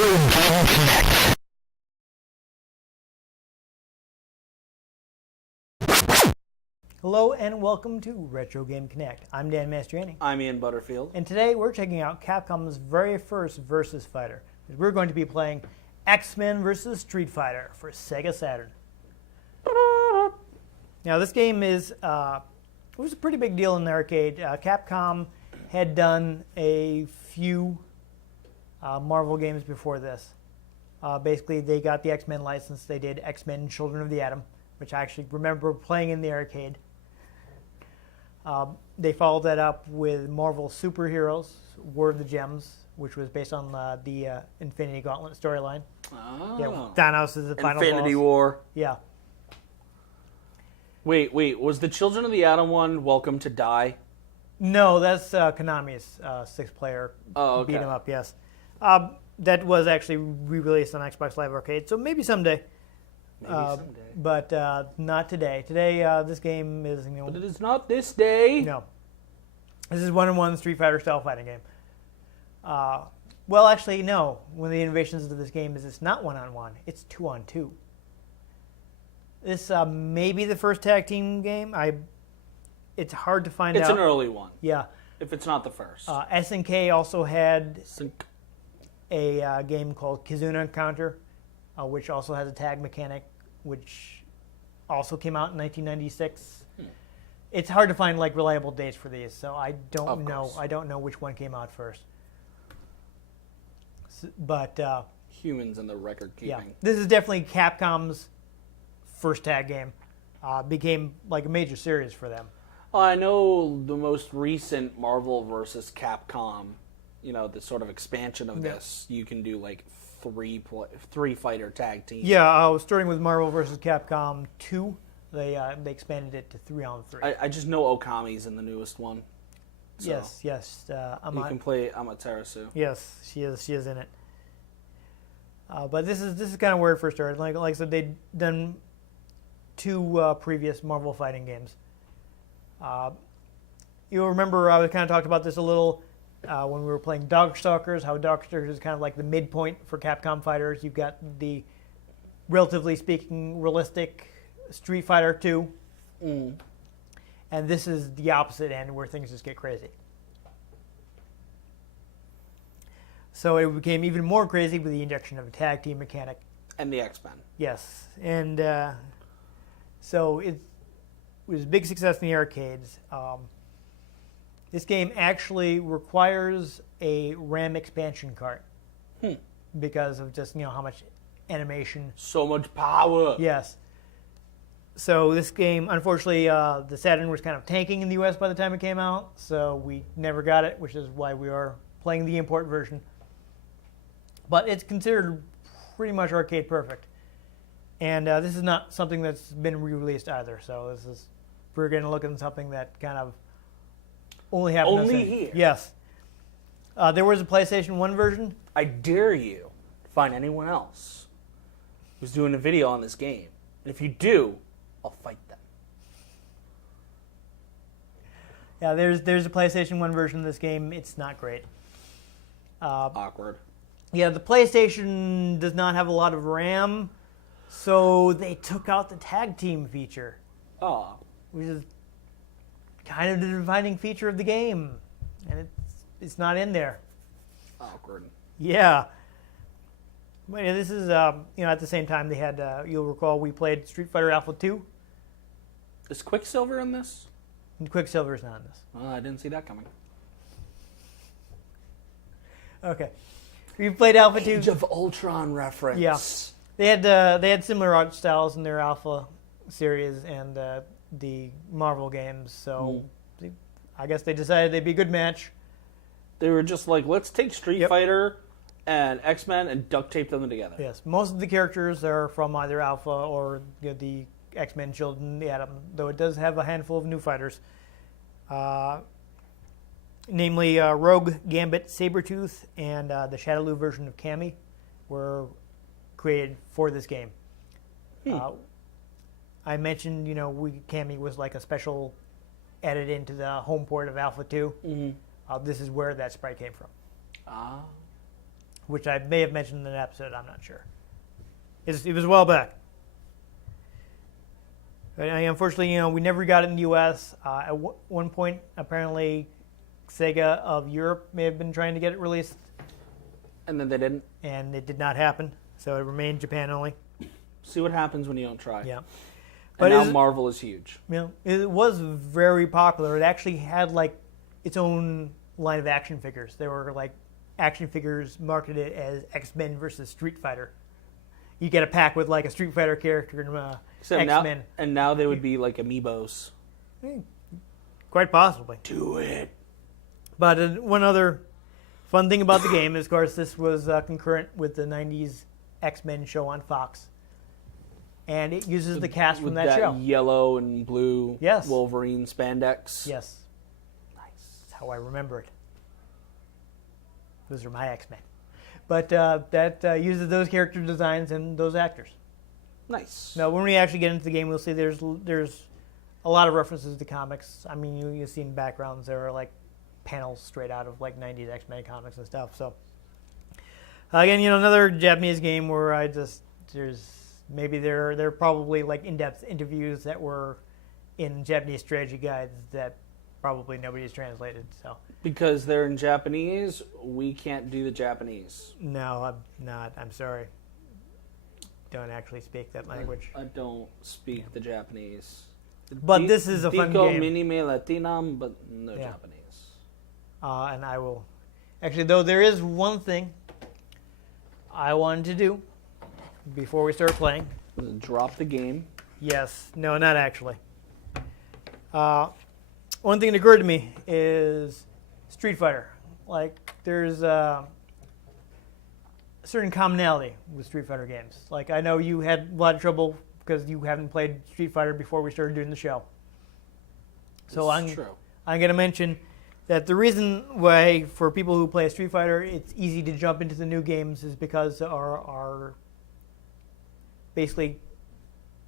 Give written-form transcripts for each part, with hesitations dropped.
Game Connect. Hello and welcome to Retro Game Connect. I'm Dan Mastriani. I'm Ian Butterfield. And today we're checking out Capcom's very first Versus Fighter. We're going to be playing X-Men vs. Street Fighter for Sega Saturn. Now this game it was a pretty big deal in the arcade. Capcom had done a few Marvel games before this. Basically, they got the X-Men license. They did X-Men Children of the Atom, which I actually remember playing in the arcade. They followed that up with Marvel Superheroes, War of the Gems, which was based on the Infinity Gauntlet storyline. Oh. Yeah, Thanos is the final Infinity boss. War. Yeah. Wait, was the Children of the Atom one Welcome to Die? No, that's Konami's six-player beat 'em up. Yes, that was actually re-released on Xbox Live Arcade. So maybe someday. Maybe someday. But not today. Today, this game is. But it is not this day. No. This is one-on-one Street Fighter style fighting game. Well, actually, no. One of the innovations of this game is it's not one-on-one. It's two-on-two. This may be the first tag team game. It's hard to find out. It's an early one. Yeah. If it's not the first. SNK also had Sync. a game called Kizuna Encounter, which also has a tag mechanic, which also came out in 1996. It's hard to find like reliable dates for these, so I don't know. Course. I don't know which one came out first. But Humans in the record keeping. yeah, this is definitely Capcom's first tag game. Became like a major series for them. I know the most recent Marvel versus Capcom, the sort of expansion of this, you can do like three fighter tag team. Yeah, starting with Marvel vs. Capcom 2, they expanded it to 3-on-3. I just know Okami's in the newest one. So Yes. you can play Amaterasu. Yes, she is in it. But this is kind of where it first started. Like I said, they'd done two previous Marvel fighting games. You'll remember I kind of talked about this a little when we were playing Darkstalkers, how Darkstalkers is kind of like the midpoint for Capcom fighters. You've got the, relatively speaking, realistic Street Fighter 2. And this is the opposite end where things just get crazy. So it became even more crazy with the introduction of a tag team mechanic. And the X-Men. Yes, and so it was a big success in the arcades. This game actually requires a RAM expansion card because of just how much animation. So much power. Yes. So this game, unfortunately, the Saturn was kind of tanking in the U.S. by the time it came out, so we never got it, which is why we are playing the import version. But it's considered pretty much arcade perfect. And this is not something that's been re-released either, so we're going to look at something that kind of only happened Only here. Yes. There was a PlayStation 1 version. I dare you to find anyone else who's doing a video on this game. And if you do, I'll fight them. Yeah, there's a PlayStation 1 version of this game. It's not great. Awkward. Yeah, the PlayStation does not have a lot of RAM, so they took out the tag team feature, Oh. which is kind of the defining feature of the game, and it's not in there. Awkward. Yeah. But yeah, this is, at the same time they had, you'll recall we played Street Fighter Alpha 2. Is Quicksilver in this? And Quicksilver's not in this. Well, I didn't see that coming. Okay. We played Alpha 2. Age of Ultron reference. Yeah. They had similar art styles in their Alpha series and the Marvel games, so I guess they decided they'd be a good match. They were just like, let's take Street Fighter and X-Men and duct tape them together. Yes, most of the characters are from either Alpha or the X-Men Children of the Atom, though it does have a handful of new fighters. Namely, Rogue, Gambit, Sabretooth, and the Shadaloo version of Cammy were created for this game. I mentioned, Cammy was like a special added into the home port of Alpha 2. This is where that sprite came from. Ah. which I may have mentioned in an episode. I'm not sure. It was a while back. But unfortunately, we never got it in the U.S. At one point, apparently, Sega of Europe may have been trying to get it released. And then they didn't. And it did not happen. So it remained Japan only. See what happens when you don't try. Yeah. But now Marvel is huge. It was very popular. It actually had like its own line of action figures. There were like action figures marketed as X-Men versus Street Fighter. You get a pack with like a Street Fighter character and X-Men. Now they would be like amiibos. Quite possibly. Do it. But one other fun thing about the game is, of course, this was concurrent with the 90s X-Men show on Fox. And it uses the cast from that show. Yellow and blue Yes. Wolverine spandex. Yes. Nice. That's how I remember it. Those are my X-Men. But that uses those character designs and those actors. Nice. Now, when we actually get into the game, we'll see there's a lot of references to comics. I mean, you've seen backgrounds. There are like panels straight out of like 90s X-Men comics and stuff. So, again, another Japanese game where there are probably like in-depth interviews that were in Japanese strategy guides that probably nobody's translated. So because they're in Japanese, we can't do the Japanese. No, I'm not. I'm sorry. Don't actually speak that language. I don't speak the Japanese. But this is a fun game. Minime Latinam, but no Japanese. And I will... Actually, though, there is one thing I wanted to do before we start playing. Drop the game. Yes. No, not actually. One thing that occurred to me is Street Fighter. Like, there's a certain commonality with Street Fighter games. Like, I know you had a lot of trouble because you haven't played Street Fighter before we started doing the show. So I'm going to mention that the reason why, for people who play Street Fighter, it's easy to jump into the new games is because our basically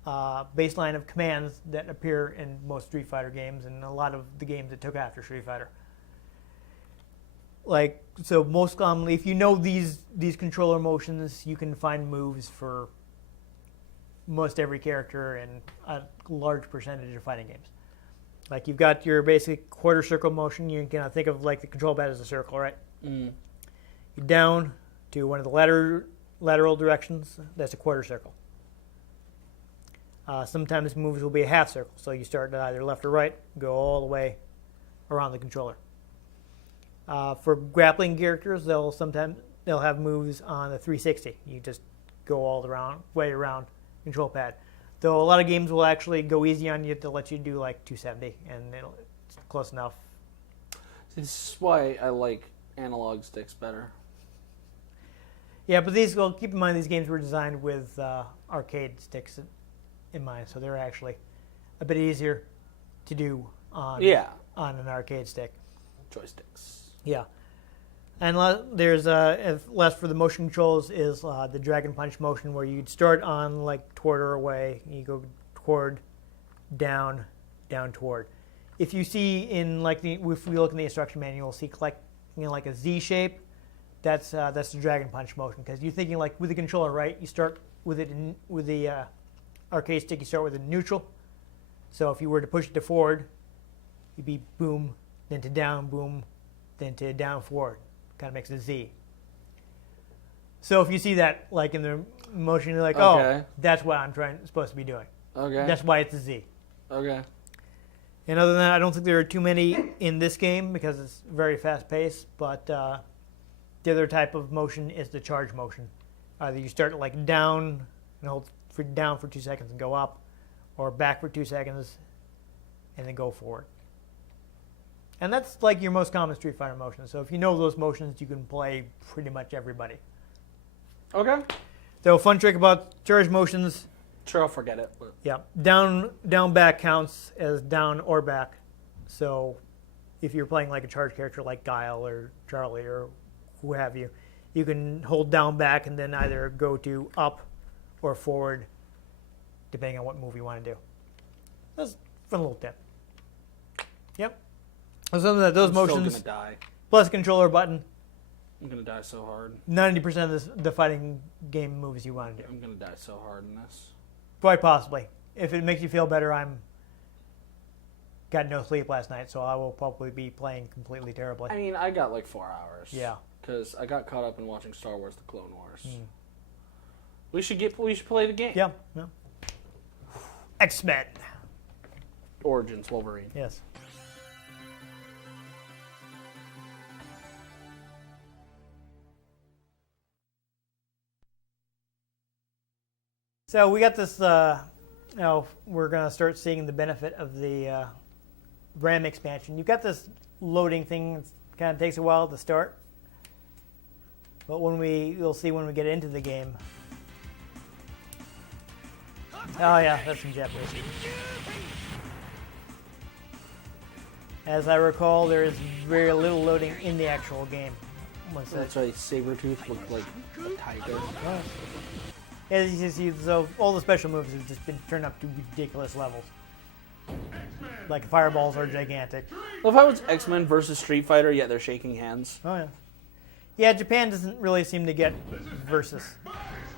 baseline of commands that appear in most Street Fighter games and a lot of the games that took after Street Fighter. Like, so most commonly, if you know these controller motions, you can find moves for most every character in a large percentage of fighting games. Like, you've got your basic quarter circle motion. You can think of like the control pad as a circle, right? Mm. You down to one of the lateral directions. That's a quarter circle. Sometimes moves will be a half circle. So you start either left or right, go all the way around the controller. For grappling characters, they'll have moves on the 360. You just go all the way around control pad. Though a lot of games will actually go easy on you to let you do like 270, and it's close enough. This is why I like analog sticks better. Yeah, but keep in mind these games were designed with arcade sticks in mind, so they're actually a bit easier to do on an arcade stick. Joysticks. Yeah. And there's less for the motion controls is the Dragon Punch motion, where you'd start on like toward or away, you go toward, down, toward. If you see in like if we look in the instruction manual, you'll see like a Z shape. That's the Dragon Punch motion, because you're thinking like with the controller, right? You start with it with the arcade stick. You start with a neutral. So if you were to push it to forward, you'd be boom, then to down, boom, then to down, forward. Kind of makes a Z. So if you see that like in the motion, you're like, oh, that's what I'm supposed to be doing. Okay. That's why it's a Z. Okay. And other than that, I don't think there are too many in this game because it's very fast paced. But the other type of motion is the charge motion. Either you start like down and hold down for 2 seconds and go up, or back for 2 seconds and then go forward. And that's like your most common Street Fighter motion. So if you know those motions, you can play pretty much everybody. Okay. So fun trick about charge motions. Sure, I'll forget it. Yeah. Down, back counts as down or back. So if you're playing like a charge character like Guile or Charlie or who have you, you can hold down, back, and then either go to up or forward, depending on what move you want to do. That's a fun little tip. Yep. Those motions, still gonna die. plus controller button, I'm gonna die so hard. 90% of the fighting game moves you want to do. I'm gonna die so hard in this. Quite possibly. If it makes you feel better, got no sleep last night, so I will probably be playing completely terribly. I mean, I got like 4 hours. Yeah. Because I got caught up in watching Star Wars: The Clone Wars. We should play the game. Yeah. X-Men. Origins Wolverine. Yes. So we got this, we're going to start seeing the benefit of the RAM expansion. You've got this loading thing that kind of takes a while to start. But you'll see when we get into the game. Oh yeah, that's some Japanese. As I recall, there is very little loading in the actual game. That's why Sabretooth looked like a tiger. As you can see, so all the special moves have just been turned up to ridiculous levels. Like fireballs are gigantic. Well, if I was X-Men versus Street Fighter, yet they're shaking hands. Oh yeah. Yeah, Japan doesn't really seem to get versus.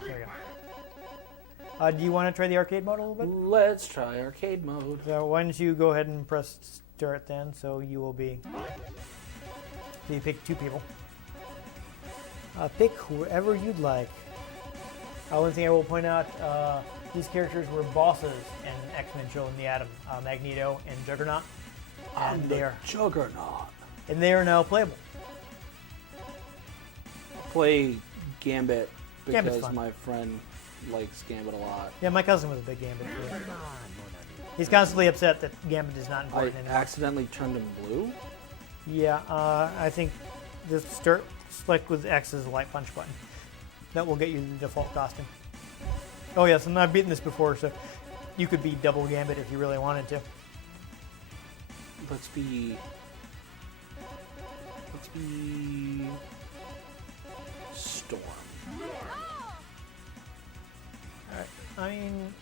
There you go. Do you want to try the arcade mode a little bit? Let's try arcade mode. So why don't you go ahead and press start then? So you will be. So you pick two people. Pick whoever you'd like. One thing I will point out: these characters were bosses in X-Men Children of the Atom, Magneto and Juggernaut, and Juggernaut. And they are now playable. Play Gambit because Gambit's fun. my friend likes Gambit a lot. Yeah, my cousin was a big Gambit fan. He's constantly upset that Gambit is not important I anymore. accidentally turned him blue. Yeah, I think the select with X is the light punch button. That will get you the default costume. Oh yes, and I've beaten this before, so you could be double Gambit if you really wanted to. Let's be Storm. Alright, I mean,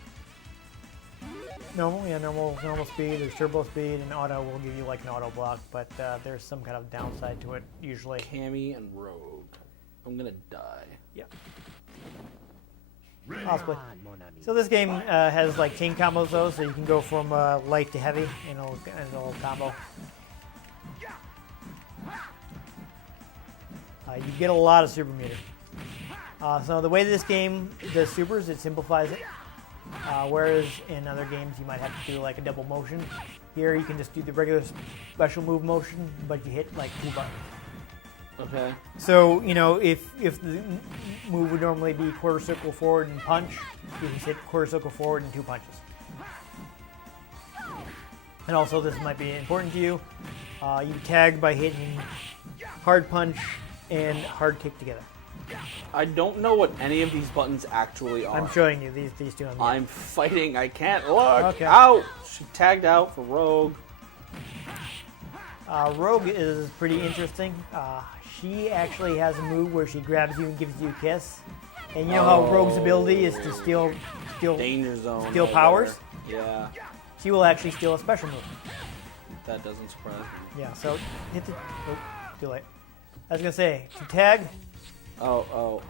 normal speed, there's turbo speed, and auto will give you like an auto block, but there's some kind of downside to it usually. Cammy and Rogue. I'm gonna die. Yeah. Possibly. So this game has like team combos though, so you can go from light to heavy in a little combo. You get a lot of super meter. So the way this game does supers, it simplifies it. Whereas in other games you might have to do like a double motion. Here you can just do the regular special move motion, but you hit like 2 buttons. Okay. So, if the move would normally be quarter circle forward and punch, you can hit quarter circle forward and 2 punches. And also, this might be important to you. You tag by hitting hard punch and hard kick together. I don't know what any of these buttons actually are. I'm showing you these two on the I'm fighting. I can't look. Okay. Out. She tagged out for Rogue. Rogue is pretty interesting. She actually has a move where she grabs you and gives you a kiss. And you know how Rogue's ability is to steal Danger zone. steal powers? Yeah. She will actually steal a special move. That doesn't surprise me. Yeah, so hit the... Oh, too late. I was going to say, to tag,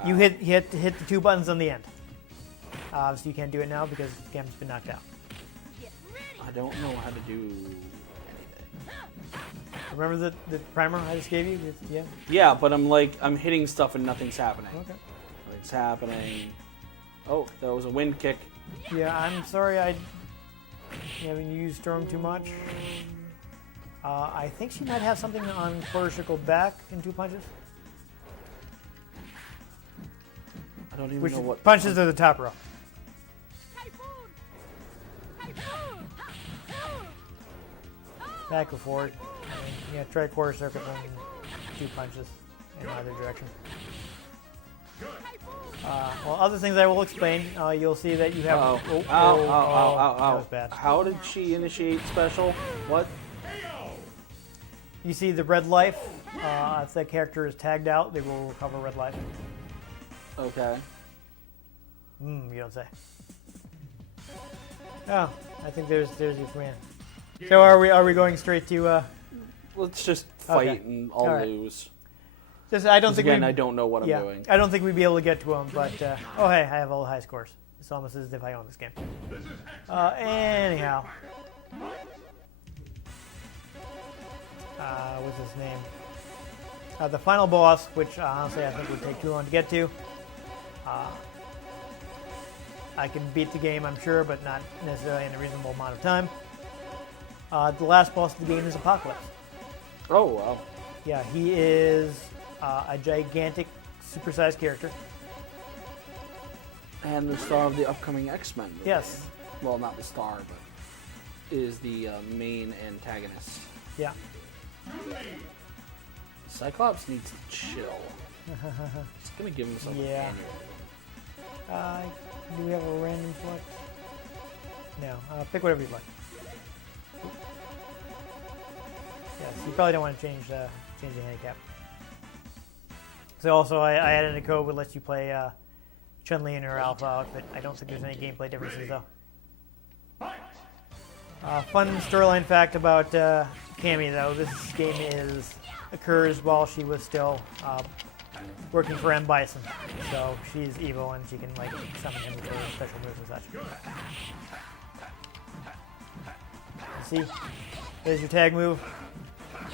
you hit the 2 buttons on the end. So you can't do it now because the game's been knocked out. I don't know how to do anything. Remember the primer I just gave you? Yeah? Yeah, but I'm hitting stuff and nothing's happening. Okay. It's happening. Oh, that was a wind kick. Yeah, I'm sorry I haven't used Storm too much. I think she might have something on quarter circle back in 2 punches. I don't even know what punches are the top row. Back or forward. Yeah, try quarter circle and 2 punches in either direction. Well, other things I will explain. You'll see that you have. Ow. That Ow. was bad. How did she initiate special? What? You see the red life. If that character is tagged out, they will recover red life. Okay. You don't say. Oh, I think there's your command. So are we going straight to? Let's just fight Okay. and I'll All right. lose. I don't think Again, I don't know what I'm doing. I don't think we'd be able to get to him, but oh hey, I have all the high scores. It's almost as if I own this game. Anyhow, what's his name? The final boss, which honestly I think would take too long to get to. I can beat the game, I'm sure, but not necessarily in a reasonable amount of time. The last boss of the game is Apocalypse. Oh, wow. Yeah, he is a gigantic, supersized character. And the star of the upcoming X-Men movie. Yes. Well, not the star, but is the main antagonist. Yeah. Cyclops needs to chill. Just gonna give him some aneurysm. Do we have a random select? No. Pick whatever you'd like. Yes, you probably don't want to change the handicap. So also, I added a code that lets you play Chun-Li in her alpha outfit. I don't think there's any gameplay differences though. Fun storyline fact about Cammy though: this game occurs while she was still working for M. Bison, so she's evil and she can like summon him with her special moves and such. See, there's your tag move.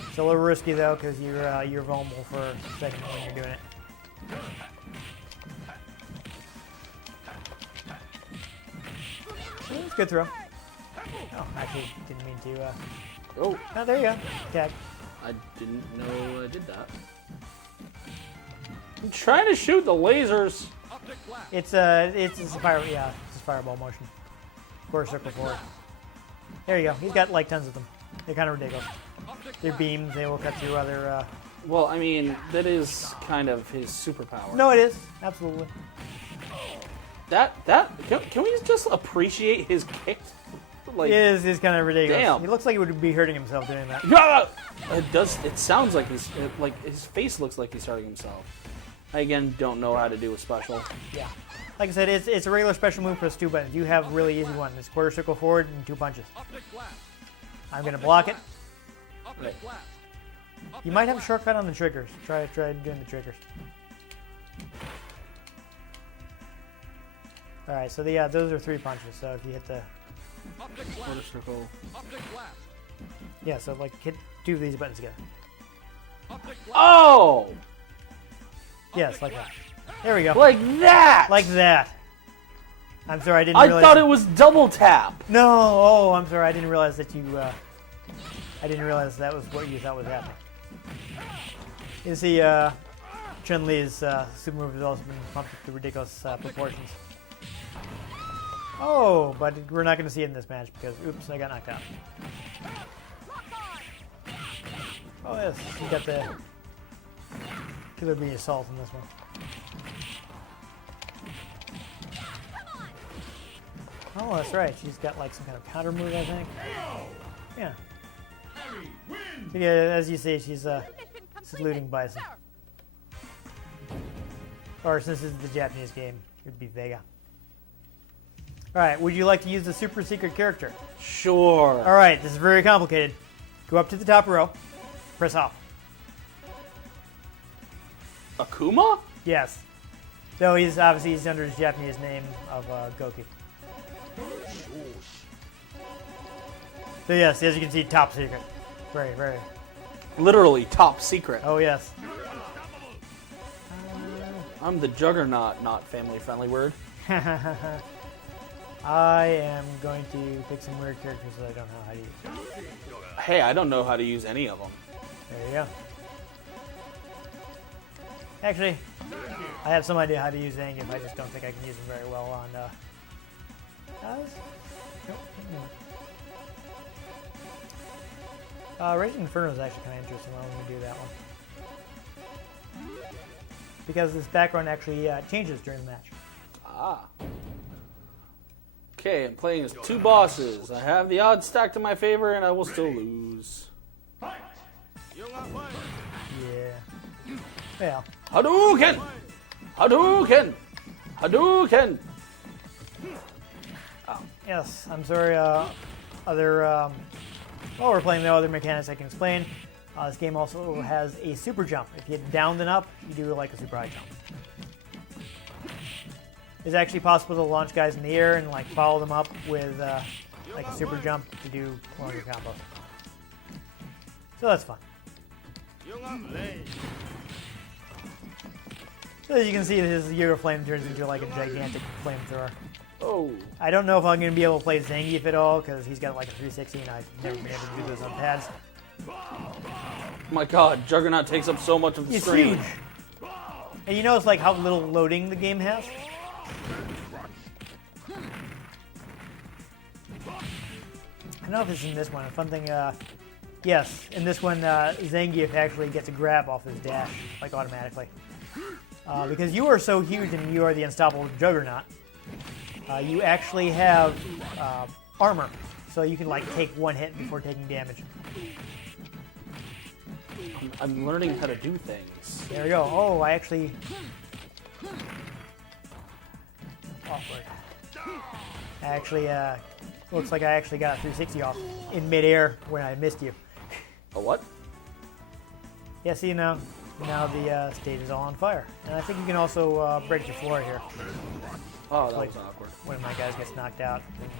It's a little risky though because you're vulnerable for a second when you're doing it. It's a good throw. Oh, actually, didn't mean to. Oh, there you go. Tag. I didn't know I did that. I'm trying to shoot the lasers. It's a fireball motion. Quarter circle forward. There you go. He's got like tons of them. They're kind of ridiculous. They're beams. They will cut through other. Well, I mean, that is kind of his superpower. No, it is absolutely. Can we just appreciate his kick? Like, it is kind of ridiculous. Damn. He looks like he would be hurting himself doing that. It does. It sounds like his face looks like he's hurting himself. I again don't know how to do a special. Yeah. Like I said, it's a regular special move plus 2 buttons. You have a really easy one. It's quarter circle forward and 2 punches. I'm gonna block it. Right. You might have a shortcut on the triggers. Try doing the triggers. All right, so those are 3 punches. So if you hit the quarter circle. Yeah, so like hit 2 of these buttons together. Oh! Yes, like that. There we go. Like that! Like that. I'm sorry, I didn't realize. I thought it was double tap. No, oh, I'm sorry, I didn't realize that you. I didn't realize that was what you thought was happening. You see, Chun-Li's super move has also been pumped up to ridiculous proportions. Oh, but we're not going to see it in this match because, oops, I got knocked out. Oh yes, you got the Killer Bee Assault in this one. Oh, that's right. She's got like some kind of counter move, I think. Yeah. Yeah, as you see, she's saluting Bison. Or since this is the Japanese game, it would be Vega. Alright, would you like to use the super secret character? Sure. Alright, this is very complicated. Go up to the top row, press off. Akuma? Yes. Though he's under his Japanese name of Goki. So yes, as you can see, top secret. Very, very. Literally top secret. Oh yes. I'm the Juggernaut, not family-friendly word. I am going to pick some weird characters that I don't know how to use. Hey, I don't know how to use any of them. There you go. Actually, I have some idea how to use Zangief. I just don't think I can use him very well on. Raging Inferno is actually kind of interesting. I'm going to do that one because this background actually changes during the match. Ah. Okay, I'm playing as 2 bosses. I have the odds stacked in my favor, and I will still lose. Yeah. Well. Hadouken! Hadouken! Hadouken! Oh, yes, I'm sorry. While we're playing the other mechanics I can explain. This game also has a super jump. If you hit down then up, you do like a super high jump. It's actually possible to launch guys in the air and like follow them up with like a super jump to do longer combos. So that's fun. So as you can see, his Euro Flame turns into like a gigantic flamethrower. Oh. I don't know if I'm going to be able to play Zangief at all because he's got like a 360 and I've never been able to do those on pads. My God, Juggernaut takes up so much of the It's screen. huge. And you notice like how little loading the game has? I don't know if it's in this one. A fun thing, yes, in this one, Zangief actually gets a grab off his dash, like automatically. Because you are so huge and you are the unstoppable Juggernaut, you actually have armor, so you can like take one hit before taking damage. I'm learning how to do things. There we go. Oh, I actually... Awkward. Actually, looks like I actually got a 360 off in midair when I missed you. A what? Yeah, see now the stage is all on fire. And I think you can also break the floor here. Oh, that Like, was awkward. one of my guys gets knocked out and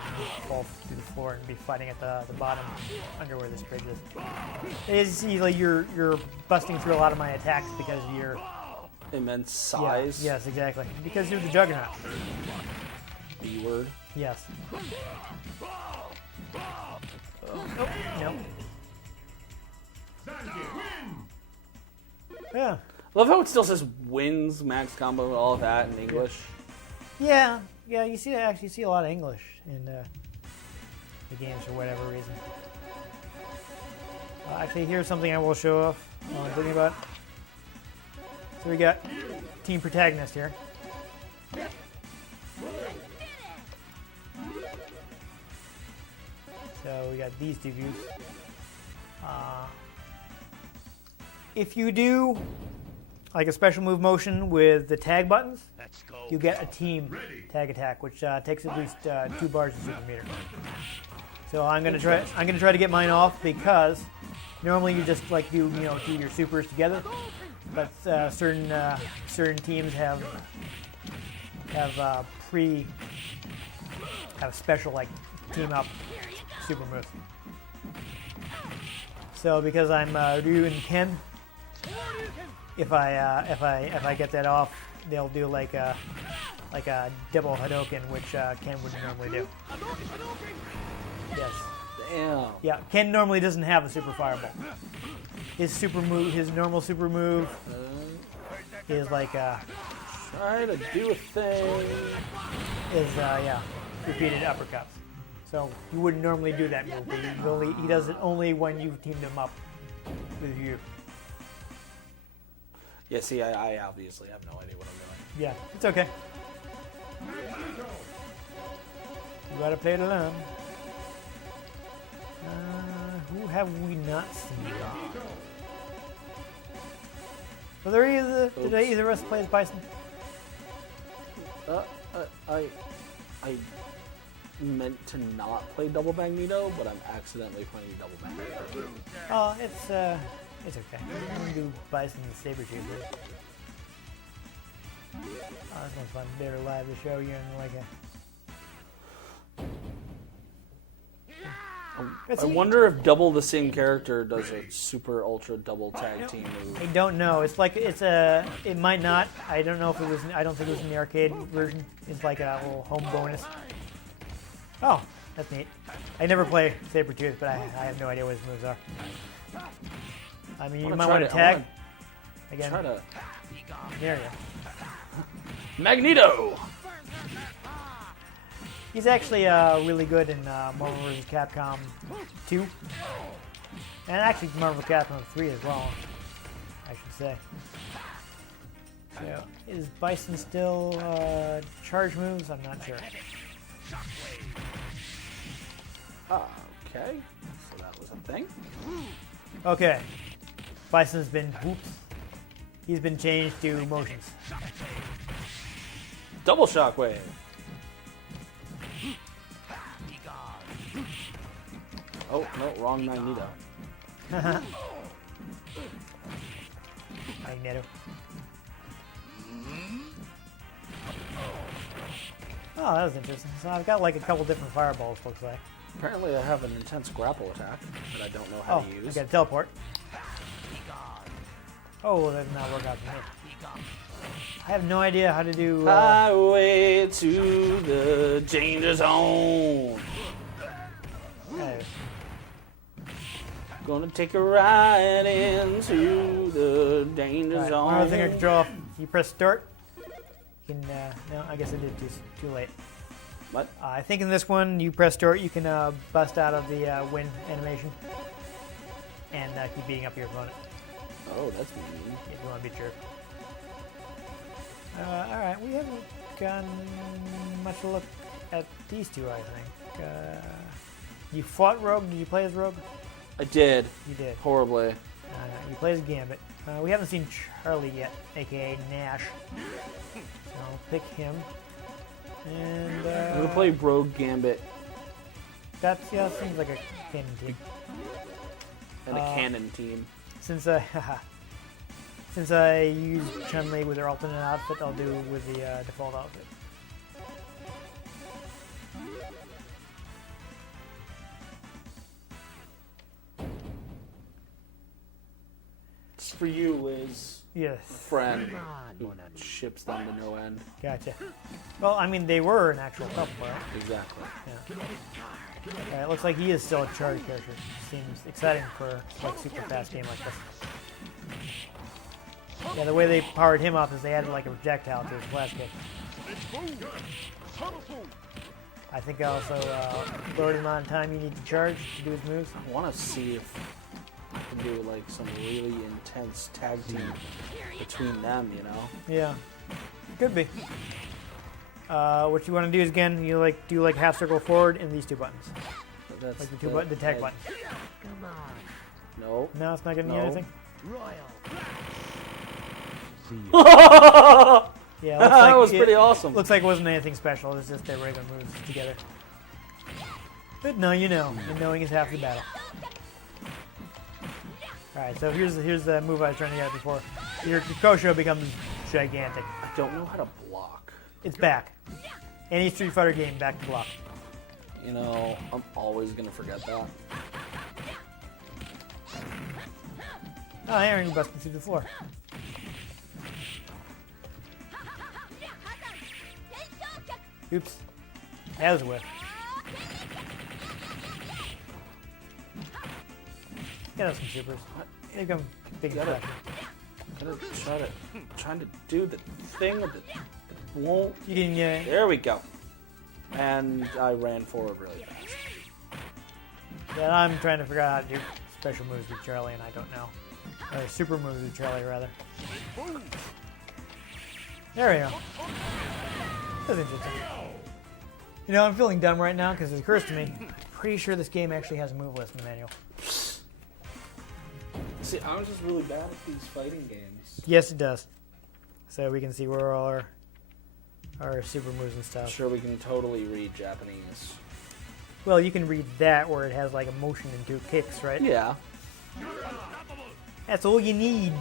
fall through the floor and be fighting at the bottom under where this bridge is. As you see, like you're busting through a lot of my attacks because you're Immense size. Yes, exactly. Because you're the Juggernaut. B word. Yes. Oh, nope. Yeah. Love how it still says wins, max combo, all of that in English. Yeah. You see a lot of English in the games for whatever reason. Actually, here's something I will show off while I'm thinking about it. So we got team protagonist here. So we got these two views. If you do like a special move motion with the tag buttons, you get a team tag attack, which takes at least 2 bars of super meter. So I'm gonna try to get mine off because normally you just like do your supers together, but certain teams have special like team up super moves. So because I'm Ryu and Ken, if I get that off, they'll do like a double Hadouken, which Ken wouldn't normally do. Yes. Damn. Yeah, Ken normally doesn't have a super fireball. His normal super move is like Try to do a thing. repeated uppercuts. So you wouldn't normally do that move, but he does it only when you've teamed him up with you. Yeah, see, I obviously have no idea what I'm doing. Yeah, it's okay. You gotta play it alone. Who have we not seen? Well, did either of us play as Bison? I meant to not play Double Magneto, but I'm accidentally playing Double Magneto. Oh, it's okay. I'm gonna do Bison and Sabretooth. Oh, that's no fun. They're live to show you in like a. I wonder if double the same character does a super ultra double tag team move. I don't know. It might not. I don't know if it was. I don't think it was in the arcade version. It's like a little home bonus. Oh, that's neat. I never play Sabretooth, but I have no idea what his moves are. I mean, you might want to tag. Again. Try to. There you go. Magneto! He's actually really good in Marvel vs. Capcom 2. And actually Marvel Capcom 3 as well, I should say. So, is Bison still charge moves? I'm not sure. Okay, so that was a thing. Okay. Bison's been, he's been changed to motions. Double shockwave. Oh, no, wrong Magneto. Magneto. Oh, that was interesting. So I've got like a couple different fireballs, looks like. Apparently I have an intense grapple attack that I don't know how to I use. got a teleport. Oh, well, that did not work out for me. I have no idea how to do... Highway to the danger zone. Gonna take a ride into the danger zone. One other thing I can draw. You press start. You can, no, I guess I did too late. What? I think in this one, you press start, you can bust out of the win animation and keep beating up your opponent. Oh, that's mean. If you want to be a jerk. Alright, we haven't gotten much look at these two, I think. You fought Rogue? Did you play as Rogue? I did. You did. Horribly. You play as Gambit. We haven't seen Charlie yet, aka Nash. So I'll pick him. And I'm gonna play Rogue Gambit that seems like a canon team. and a cannon team. Since I use Chun-Li with her alternate outfit, I'll do with the default outfit. It's for you, Liz. Yes. Friend who ships them to no end. Gotcha. Well, I mean, they were an actual couple, right? Exactly. Yeah. It looks like he is still a charge character. Seems exciting for like super fast game like this. Yeah, the way they powered him up is they added like a projectile to his flash kick. I think I also lowered the amount of time you need to charge to do his moves. I want to see if I can do like some really intense tag team between them, you know? Yeah, could be. What you want to do is again, you like do like half circle forward and these two buttons, That's like the tag button. No. No, it's not getting you No. anything. That Yeah, looks like was pretty awesome. Looks like it wasn't anything special. It's just their regular moves together. But no, you know, and knowing is half the battle. All right, so here's the move I was trying to get before. Your Kosho becomes gigantic. I don't know how to block. It's back. Any Street Fighter game, back to block. You know, I'm always gonna forget that. Oh, Aaron busted through the floor. Oops. That was a whiff. Get us some supers. Here come big Get it. inflection. Trying to do the thing that won't. You can, There we go. And I ran forward really fast. yeah, I'm trying to figure out how to do special moves with Charlie, and I don't know. Or super moves with Charlie, rather. There we go. That was interesting. You know, I'm feeling dumb right now because it occurs to me, I'm pretty sure this game actually has a move list in the manual. See, I'm just really bad at these fighting games. Yes, it does. So we can see where all our super moves and I'm stuff. sure we can totally read Japanese. Well, you can read that where it has like a motion and two kicks, right? Yeah. That's all you need.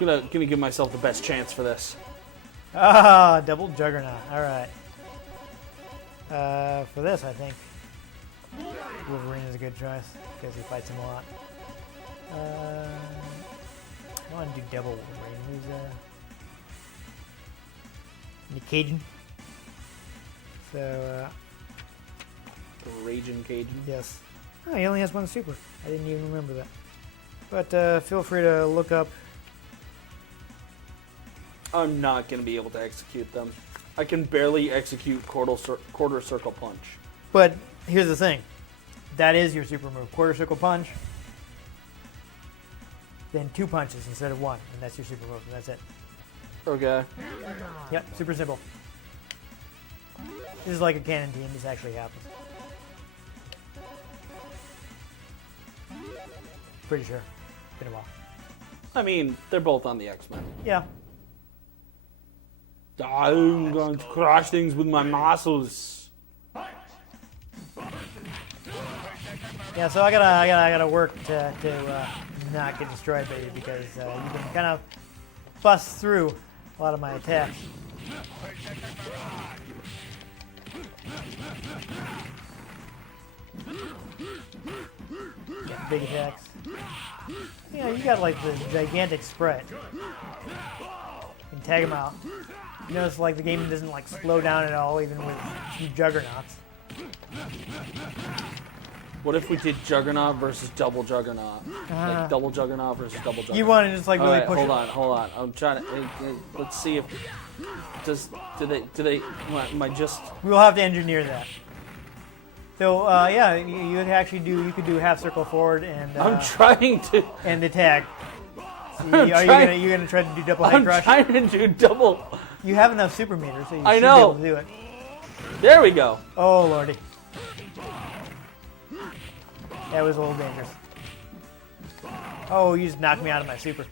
Gonna give myself the best chance for this. Ah, double juggernaut. All right. For this, I think Wolverine is a good choice because he fights him a lot. I want to do double Wolverine. Who's Cajun? So The Raging Cajun. yes. Oh, he only has one super. I didn't even remember that. But feel free to look up. I'm not gonna be able to execute them. I can barely execute quarter circle punch. But here's the thing. That is your super move. Quarter circle punch. Then two punches instead of one. And that's your super move. And that's it. Okay. Yep, super simple. This is like a canon team. This actually happens. Pretty sure. Been a while. I mean, they're both on the X-Men. Yeah. I'm going to crush things with my muscles. Yeah, so I gotta work to not get destroyed by you because you can kind of bust through a lot of my attacks. Yeah, big attacks. Yeah, you got like the gigantic spread. You can tag them out. You notice like the game doesn't like slow down at all, even with two juggernauts. What if we did Juggernaut versus Double Juggernaut? Like Double Juggernaut versus Double Juggernaut. You want to just like really Alright, push hold it. on, hold on. I'm trying to. Let's see if. Do they? Am I just. We'll have to engineer that. So yeah, you could actually do. You could do half circle forward and. I'm trying to. And the tag. So I'm trying- you gonna try to do double head I'm crush? trying to do double. You have enough super meters, so you I should know. be able to do it. There we go. Oh lordy, that was a little dangerous. Oh, you just knocked me out of my super.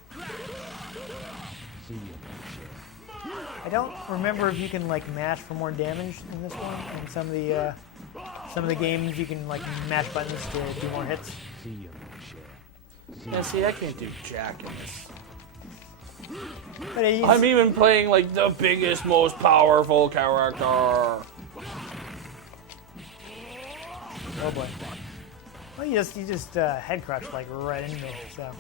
I don't remember if you can like mash for more damage in this one. In some of the games, you can like mash buttons to do more hits. Yeah, see, I can't do jack in this. But I'm even playing like the biggest, most powerful character. oh boy. Well, you just head crush like right into it. So.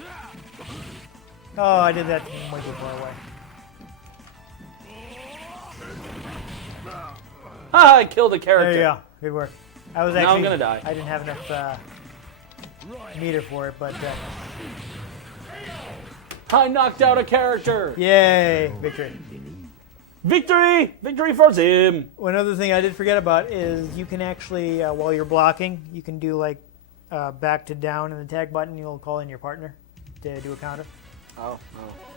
Oh, I did that way too far away. Ah, I killed a character. There you go. Good work. I was Now I'm actually gonna die. I didn't have enough meter for it, but I knocked out a character. yay, victory. Victory! Victory for Zim. One other thing I did forget about is you can actually, while you're blocking, you can do like back to down in the tag button. You'll call in your partner to do a counter. Oh,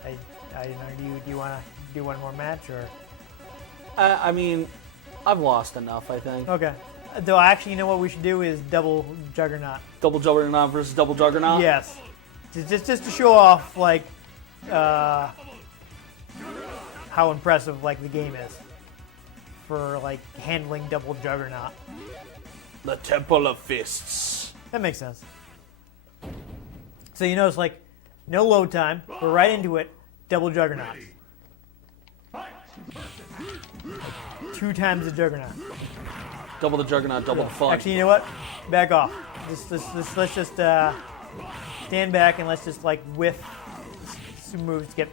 I don't know. Do you want to do one more match or? I mean, I've lost enough, I think. Okay. Though actually, you know what we should do is double juggernaut. Double Juggernaut versus Double Juggernaut? Yes. Just to show off like how impressive like the game is for like handling double juggernaut. The Temple of Fists. That makes sense. So you notice like no load time. We're right into it. Double juggernaut. 2 times the juggernaut. Double the Juggernaut, double the fun. Actually, you know what? Back off. Let's just stand back and let's just like whiff some moves. Get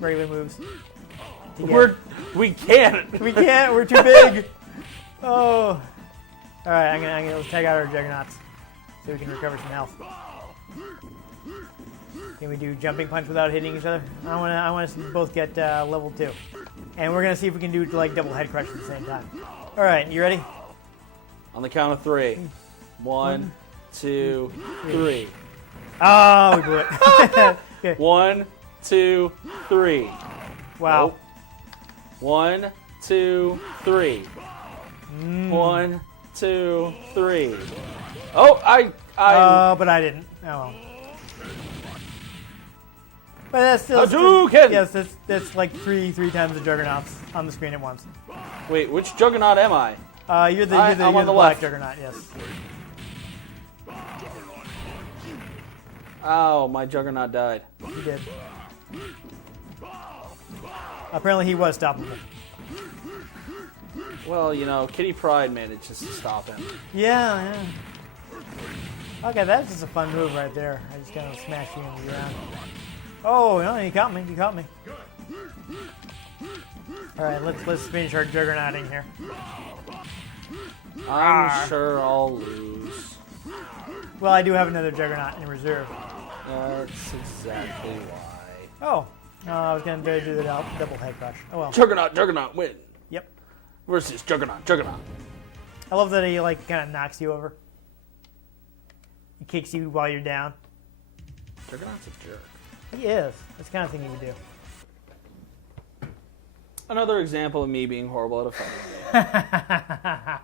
regular moves. We can't. We can't. We're too big. Oh. All right. I'm gonna let's tag out our juggernauts so we can recover some health. Can we do jumping punch without hitting each other? I want us to both get level 2, and we're gonna see if we can do like double head crush at the same time. All right. You ready? On the count of 3. 1, 2, 3. Oh, we blew it. Okay. 1, 2, 3. Wow. Nope. 1, 2, 3. 1, 2, 3. Oh, I. But I didn't. Oh well. But that's still. Hadouken! Yes, that's like three times the juggernauts on the screen at once. Wait, which Juggernaut am I? You're the I'm on the black left. juggernaut. Yes. Oh, my Juggernaut died. He did. Apparently, he was stoppable. Well, you know, Kitty Pryde manages to stop him. Yeah. Okay, that's just a fun move right there. I just kind of smashed you into the ground. Oh no, he caught me. He caught me. All right, let's finish our juggernauting here. I'm sure I'll lose. Well, I do have another juggernaut in reserve. That's exactly why. Oh, I was going to do the double head crush. Oh well. Juggernaut, win. Yep. Versus Juggernaut. I love that he like kind of knocks you over. He kicks you while you're down. Juggernaut's a jerk. He is. That's the kind of thing he would do. Another example of me being horrible at a fight.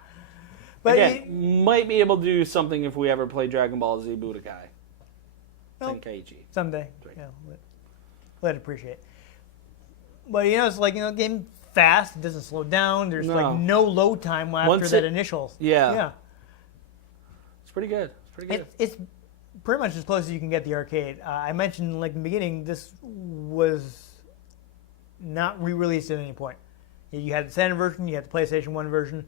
But Again, might be able to do something if we ever play Dragon Ball Z Budokai. Well, Tenkaichi. someday. Right. Yeah, let it appreciate. But you know, it's like game fast. It doesn't slow down. There's like no load time after Once that initial. Yeah. Yeah. It's pretty good. It's pretty much as close as you can get the arcade. I mentioned like in the beginning, this was not re-released at any point. You had the Saturn version, you had the PlayStation 1 version,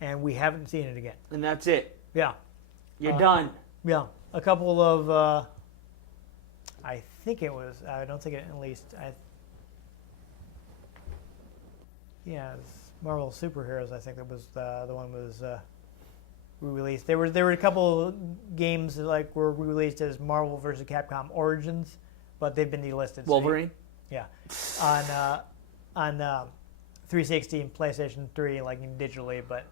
and we haven't seen it again. And that's it. Yeah. You're done. Yeah. A couple of, I think it was, I don't think it at least, yeah, it's Marvel Superheroes, I think that was the one was re-released. There were a couple games that like were re-released as Marvel vs. Capcom Origins, but they've been delisted. Wolverine? So on 360 and PlayStation 3, like digitally, but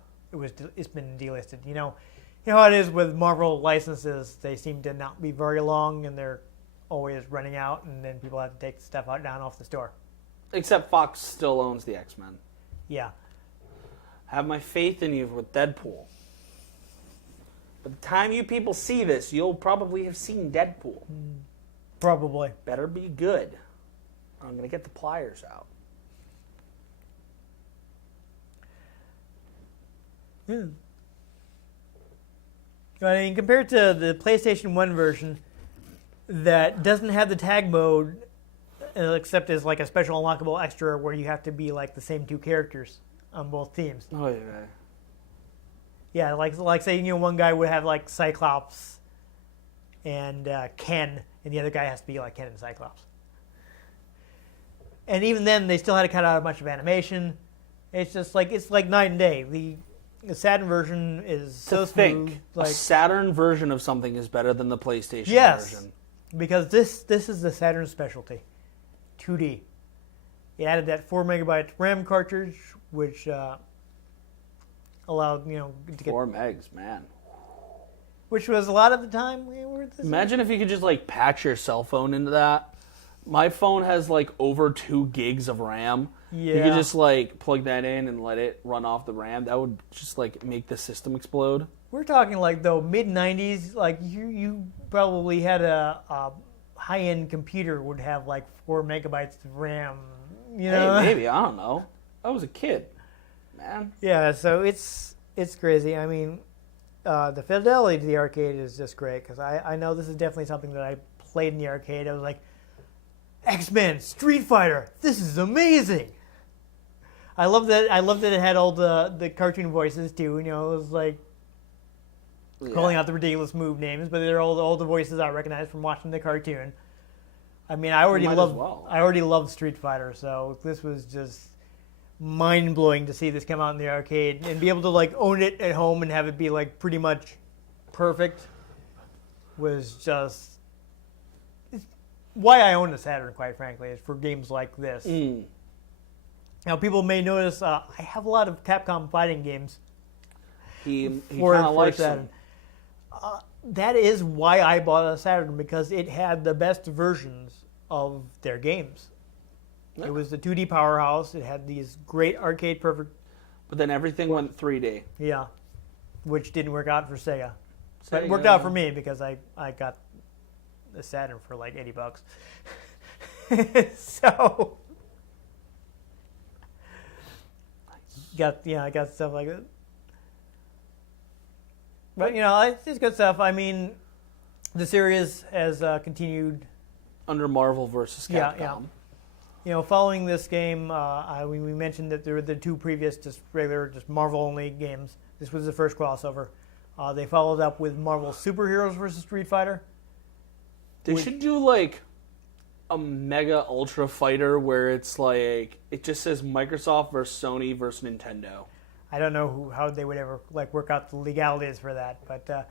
it's been delisted. You know how it is with Marvel licenses; they seem to not be very long, and they're always running out, and then people have to take stuff down off the store. Except Fox still owns the X-Men. Yeah. Have my faith in you with Deadpool. By the time you people see this, you'll probably have seen Deadpool. Probably. Better be good. I'm going to get the pliers out. Yeah. I mean, compared to the PlayStation 1 version that doesn't have the tag mode, except as like a special unlockable extra where you have to be like the same two characters on both teams. Oh, yeah. Yeah, like say, one guy would have like Cyclops and Ken, and the other guy has to be like Ken and Cyclops. And even then, they still had to cut out a bunch of animation. It's just like night and day. The Saturn version is so smooth. A Saturn version of something is better than the PlayStation version. Because this is the Saturn specialty, 2D. It added that 4 megabyte RAM cartridge, which allowed to get 4 megs, man. Which was a lot of the time. Imagine if you could just like patch your cell phone into that. My phone has like over 2 gigs of RAM. Yeah. You could just like plug that in and let it run off the RAM. That would just like make the system explode. We're talking like though mid-90s. Like you probably had a high-end computer would have like 4 megabytes of RAM. Hey, maybe, I don't know. I was a kid, man. Yeah, so it's crazy. I mean, the fidelity to the arcade is just great because I know this is definitely something that I played in the arcade. I was like, X-Men, Street Fighter, this is amazing. I love that it had all the cartoon voices too. It was like calling out the ridiculous move names, but they're all the voices I recognize from watching the cartoon. I mean, I already loved Street Fighter, so this was just mind blowing to see this come out in the arcade and be able to like own it at home and have it be like pretty much perfect. Was just why I own a Saturn, quite frankly, is for games like this. Now, people may notice I have a lot of Capcom fighting games. He kind of likes Saturn. them. That is why I bought a Saturn, because it had the best versions of their games. Yeah. It was the 2D powerhouse. It had these great arcade perfect. But then everything went 3D. Yeah, which didn't work out for Sega. But it worked out for me because I got the Saturn for like $80. So I got stuff like that. But it's good stuff. I mean, the series has continued under Marvel versus Capcom. Yeah. Following this game, we mentioned that there were the 2 previous just Marvel only games. This was the first crossover. They followed up with Marvel Superheroes versus Street Fighter. They should do like a mega ultra fighter where it's like it just says Microsoft versus Sony versus Nintendo. I don't know how they would ever work out the legalities for that, but that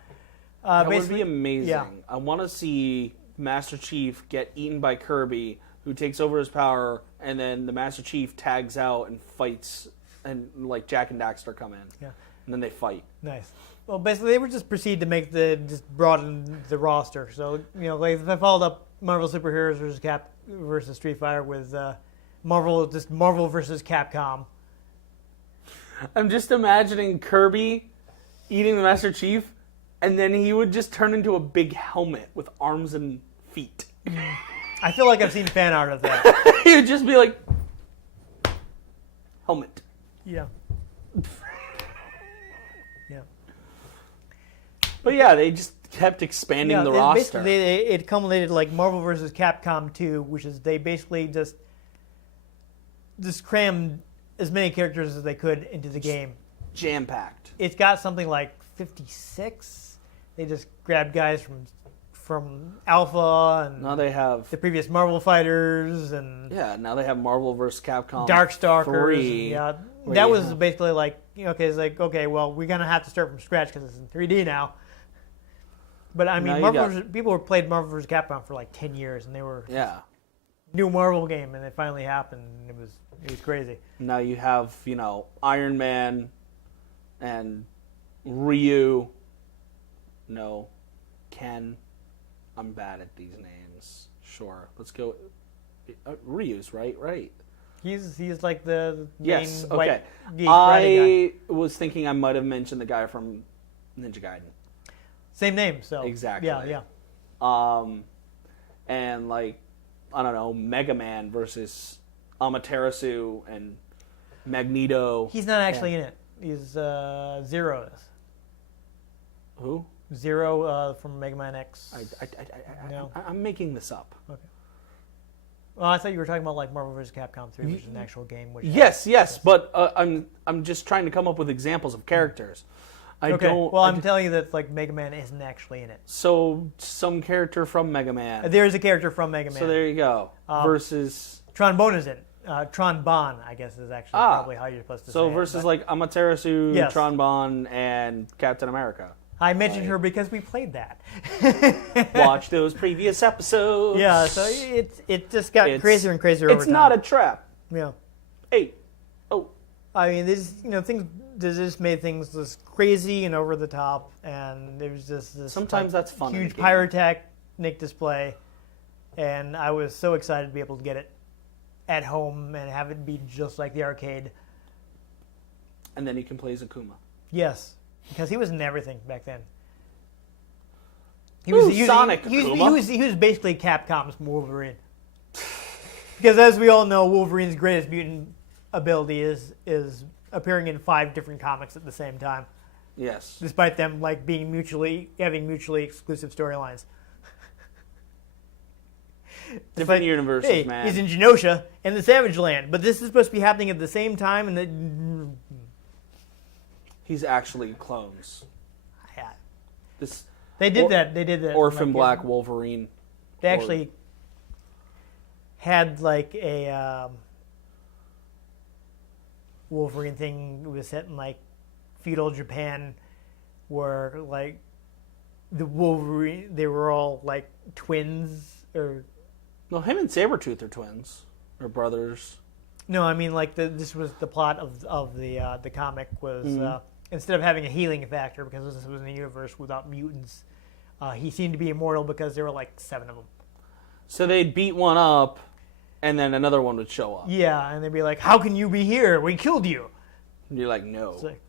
would be amazing. Yeah. I want to see Master Chief get eaten by Kirby, who takes over his power, and then the Master Chief tags out and fights, and like Jak and Daxter come in. Yeah. And then they fight. Nice. Well, basically, they would just proceed to just broaden the roster. So, if I followed up Marvel Superheroes versus Street Fighter with Marvel versus Capcom. I'm just imagining Kirby eating the Master Chief, and then he would just turn into a big helmet with arms and feet. I feel like I've seen fan art of that. He would just be like, helmet. Yeah. Yeah. But yeah, they just kept expanding the roster. Basically, it culminated like Marvel vs. Capcom 2, which is they basically just crammed as many characters as they could into the game. Jam-packed. It's got something like 56. They just grabbed guys from Alpha and now they have the previous Marvel fighters and now they have Marvel vs. Capcom Darkstalkers. 3. Yeah, that was basically like okay, well we're gonna have to start from scratch because it's in 3D now. But I mean, people have played Marvel vs. Capcom for like 10 years, and they were new Marvel game, and it finally happened. And it was crazy. Now you have Iron Man and Ryu. No, Ken. I'm bad at these names. Sure, let's go. Ryu's right. He's like the main okay. white geek I was thinking I might have mentioned the guy from Ninja Gaiden. Same name, so exactly. Yeah. And like I don't know, Mega Man versus Amaterasu and Magneto. He's not actually in it. He's Zero. Who? Zero from Mega Man X. I'm making this up. Okay. Well, I thought you were talking about like Marvel vs. Capcom 3, which is an actual game. Which yes, but I'm just trying to come up with examples of characters. I'm telling you that like Mega Man isn't actually in it. So some character from Mega Man. There is a character from Mega Man. So there you go. Versus Tron is in. Tron Bon, I guess, is actually probably how you're supposed to say it. So versus like Amaterasu, Tron Bon, and Captain America. I mentioned her because we played that. Watch those previous episodes. Yeah, so it just got crazier and crazier over time. It's not a trap. Yeah. Hey. I mean, they just made things just crazy and over the top, and there was just this sometimes that's fun. Huge pyrotechnic display, and I was so excited to be able to get it at home and have it be just like the arcade. And then you can play as Akuma. Yes, because he was in everything back then. He was Sonic. He was basically Capcom's Wolverine. Because as we all know, Wolverine's greatest mutant ability is appearing in 5 different comics at the same time. Yes. Despite them like having mutually exclusive storylines. Different universes, man. He's in Genosha and the Savage Land, but this is supposed to be happening at the same time, and he's actually clones. Yeah. They did that. Orphan Black Wolverine. They actually had like a Wolverine thing. It was set in like feudal Japan, where like the Wolverine, they were all like twins or. No, him and Sabretooth are twins or brothers. No, I mean like this was the plot of the comic was instead of having a healing factor because this was in a universe without mutants, he seemed to be immortal because there were like 7 of them. So they'd beat one up, and then another one would show up. Yeah, and they'd be like, "How can you be here? We killed you." And you're like, "No." It's like,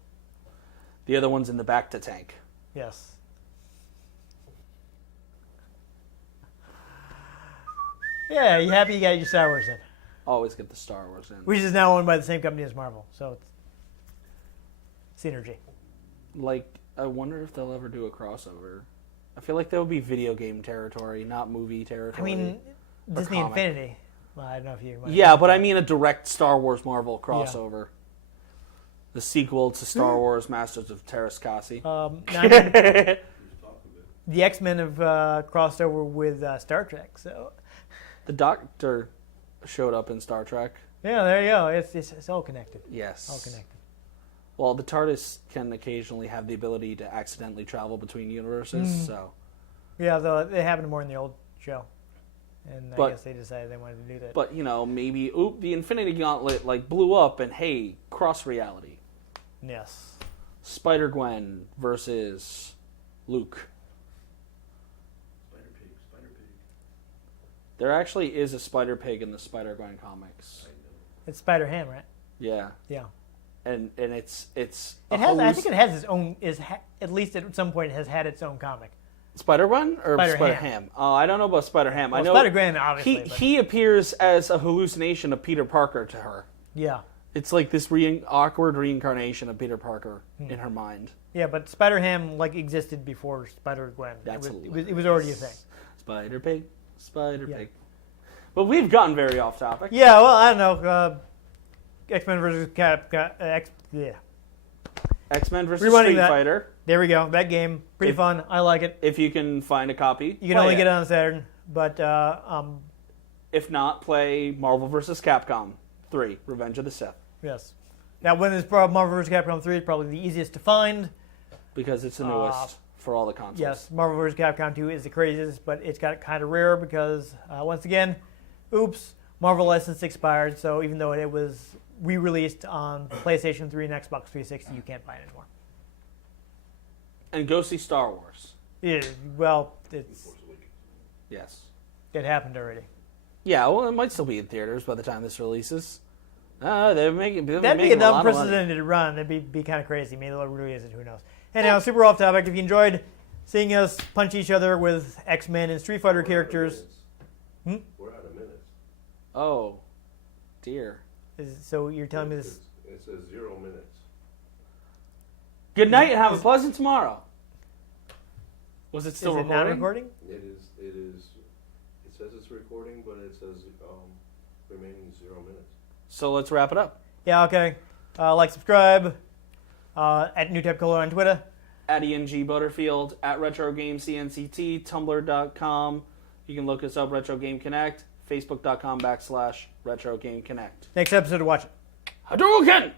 the other one's in the back to tank. Yes. Yeah, you happy you got your Star Wars in? Always get the Star Wars in. Which is now owned by the same company as Marvel, so it's synergy. Like, I wonder if they'll ever do a crossover. I feel like that would be video game territory, not movie territory. I mean, Disney comic. Infinity. Well, I don't know if you. Yeah, but I mean a direct Star Wars Marvel crossover. Yeah. The sequel to Star Wars Masters of Terrascasi. The X-Men have crossed over with Star Trek, so. The Doctor showed up in Star Trek. Yeah, there you go. It's all connected. Yes. All connected. Well, the TARDIS can occasionally have the ability to accidentally travel between universes, so. Yeah, though it happened more in the old show. And I guess they decided they wanted to do that. But, maybe, the Infinity Gauntlet, blew up and, hey, cross-reality. Yes. Spider-Gwen versus Luke. There actually is a Spider-Pig in the Spider-Gwen comics. It's Spider-Ham, right? Yeah. Yeah. And it's I think it has its own. At least at some point it has had its own comic. Spider-Gwen or Spider-Ham? Spider-Ham? I don't know about Spider-Ham. Well, I know Spider-Gwen, obviously. He appears as a hallucination of Peter Parker to her. Yeah. It's like this awkward reincarnation of Peter Parker in her mind. Yeah, but Spider-Ham existed before Spider-Gwen. It was already a thing. Spider-Pig. But we've gotten very off topic. Yeah, well, I don't know. X-Men versus X-Men versus Street Fighter. There we go. That game, pretty fun. I like it. If you can find a copy, you can only get it on Saturn. But if not, play Marvel vs. Capcom 3: Revenge of the Sith. Yes. Now, when it's Marvel vs. Capcom 3, it's probably the easiest to find because it's the newest for all the consoles. Yes, Marvel vs. Capcom 2 is the craziest, but it's got kind of rare because once again, Marvel license expired. So even though it was re-released on PlayStation 3 and Xbox 360, you can't buy it anymore. And go see Star Wars. Yeah, well, it's... Yes. It happened already. Yeah, well, it might still be in theaters by the time this releases. That'd be an unprecedented run. That'd be kind of crazy. Maybe they'll release it. Who knows? Anyhow, super off topic. If you enjoyed seeing us punch each other with X-Men and Street Fighter characters... We're out of minutes. Oh, dear. So you're telling me this... It says 0 minutes. Good night and have a pleasant tomorrow. Was it still recording? Not recording? It is. It says it's recording, but it says remaining 0 minutes. So let's wrap it up. Yeah, okay. Like, subscribe. At NewTypeColor on Twitter. At ENG Butterfield. At RetroGameCNCT. Tumblr.com. You can look us up, Retro Game Connect. Facebook.com/Retro Game Connect. Next episode to watch it. Hadouken!